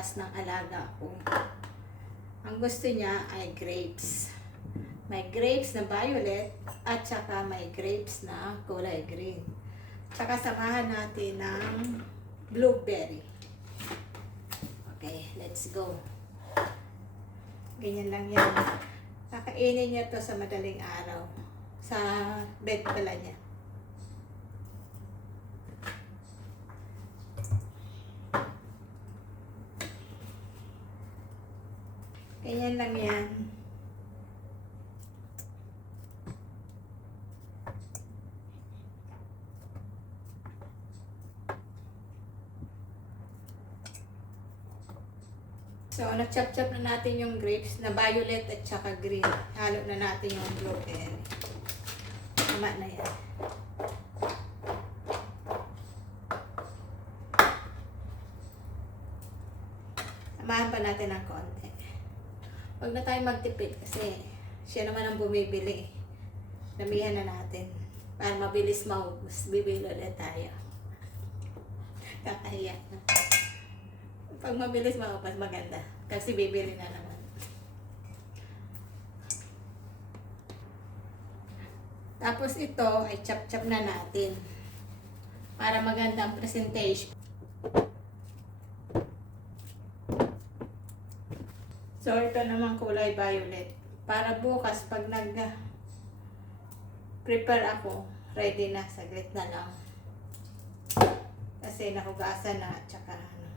prutas ng alaga ko. Ang gusto niya ay grapes. May grapes na violet at saka may grapes na kulay green. Tsaka samahan natin ng blueberry. Okay, let's go. Ganyan lang yan. Kakainin niya to sa madaling araw. Sa bed pala niya. Ganyan lang yan. So, na-chop-chop na natin yung grapes na violet at saka green. Halo na natin yung blueberry. Tama na yan. Samahan pa natin ng konti. Huwag na tayo magtipid kasi siya naman ang bumibili. Damihan na natin. Para mabilis maubos. Bibili ulit tayo. Kakahiya na. Pag mabilis maubos, maganda. Kasi bibili na naman. Tapos ito ay chop-chop na natin. Para maganda ang presentation. So, ito naman kulay violet. Para bukas, pag nag-prepare ako, ready na. Saglit na lang. Kasi nahugasan na at saka ano.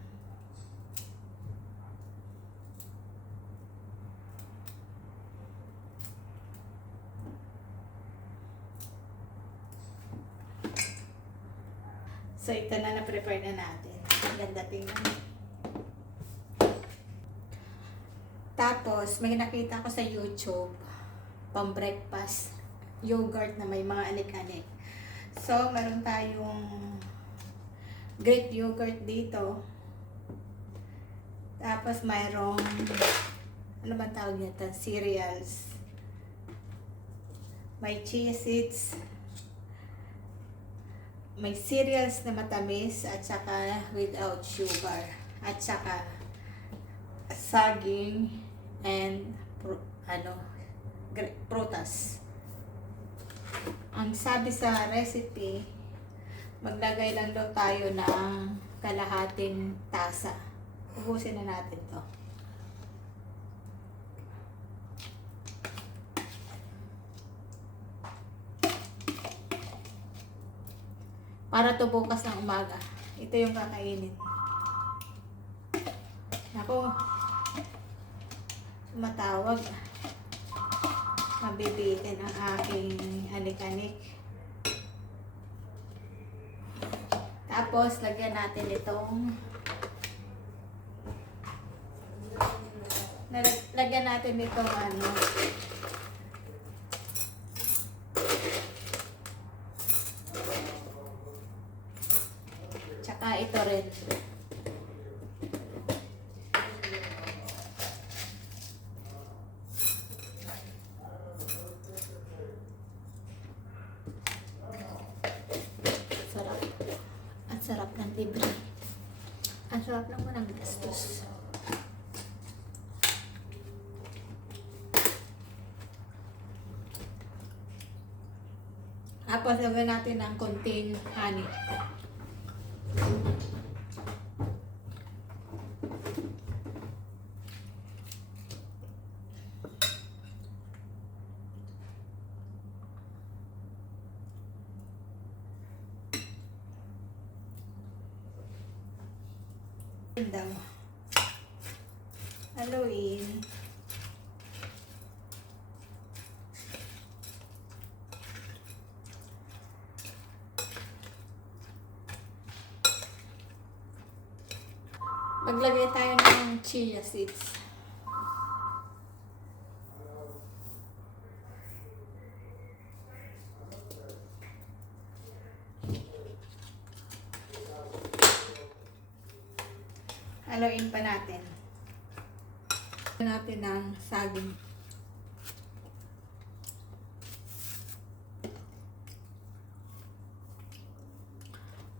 So, ito na na-prepare na natin. Ang ganda tingnan. Tapos, may nakita ko sa YouTube, pang breakfast, yogurt na may mga anik-anik. So, meron tayong Greek yogurt dito. Tapos, mayroong, ano ba tawag nito? Cereals. May chia seeds. May cereals na matamis at saka without sugar. At saka saging and prutas. Ang sabi sa recipe, maglagay lang daw tayo ng kalahating tasa. Ubusin na natin to. Para to bukas ng umaga. Ito yung kakainin. Ako, matawag. Mabibitin ang aking anik-anik. Tapos, lagyan natin itong lagyan natin itong ano tsaka ito rin. Sarap ng libre. Ang sarap naman ng gastos. Tapos lagyan natin ng konting honey. Daw. Haluin. Maglagay tayo ng chia seeds. Haluin pa natin. Haluin natin ng saging.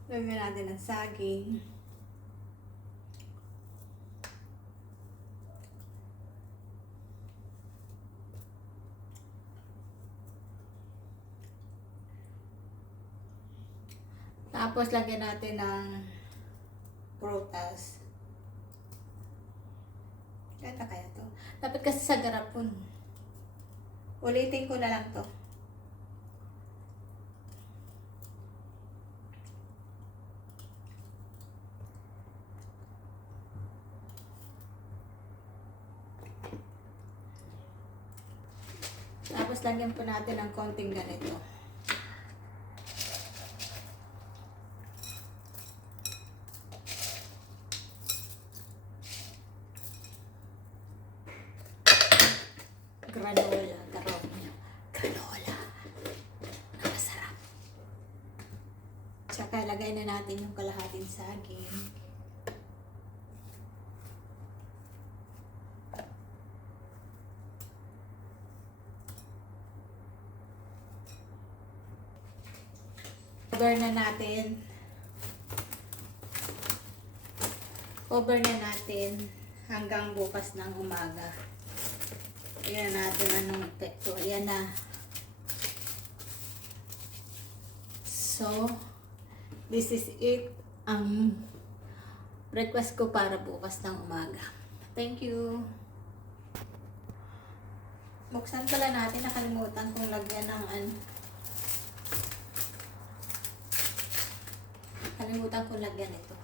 Lagyan natin ng saging. Tapos lagyan natin ng prutas. Kaya to. Dapat kasi sa garapon. Ulitin ko na lang to. Tapos lagyan po natin ng konting ganito. Granola. Granola. Napasarap. Tsaka lagay na natin yung kalahating saging. Cover na natin. Cover na natin hanggang bukas ng umaga. Tingnan natin anong epekto. Ayan na. So, this is it. Ang request ko para bukas ng umaga. Thank you. Buksan pala natin. Nakalimutan kong lagyan ng Nakalimutan kong lagyan ito.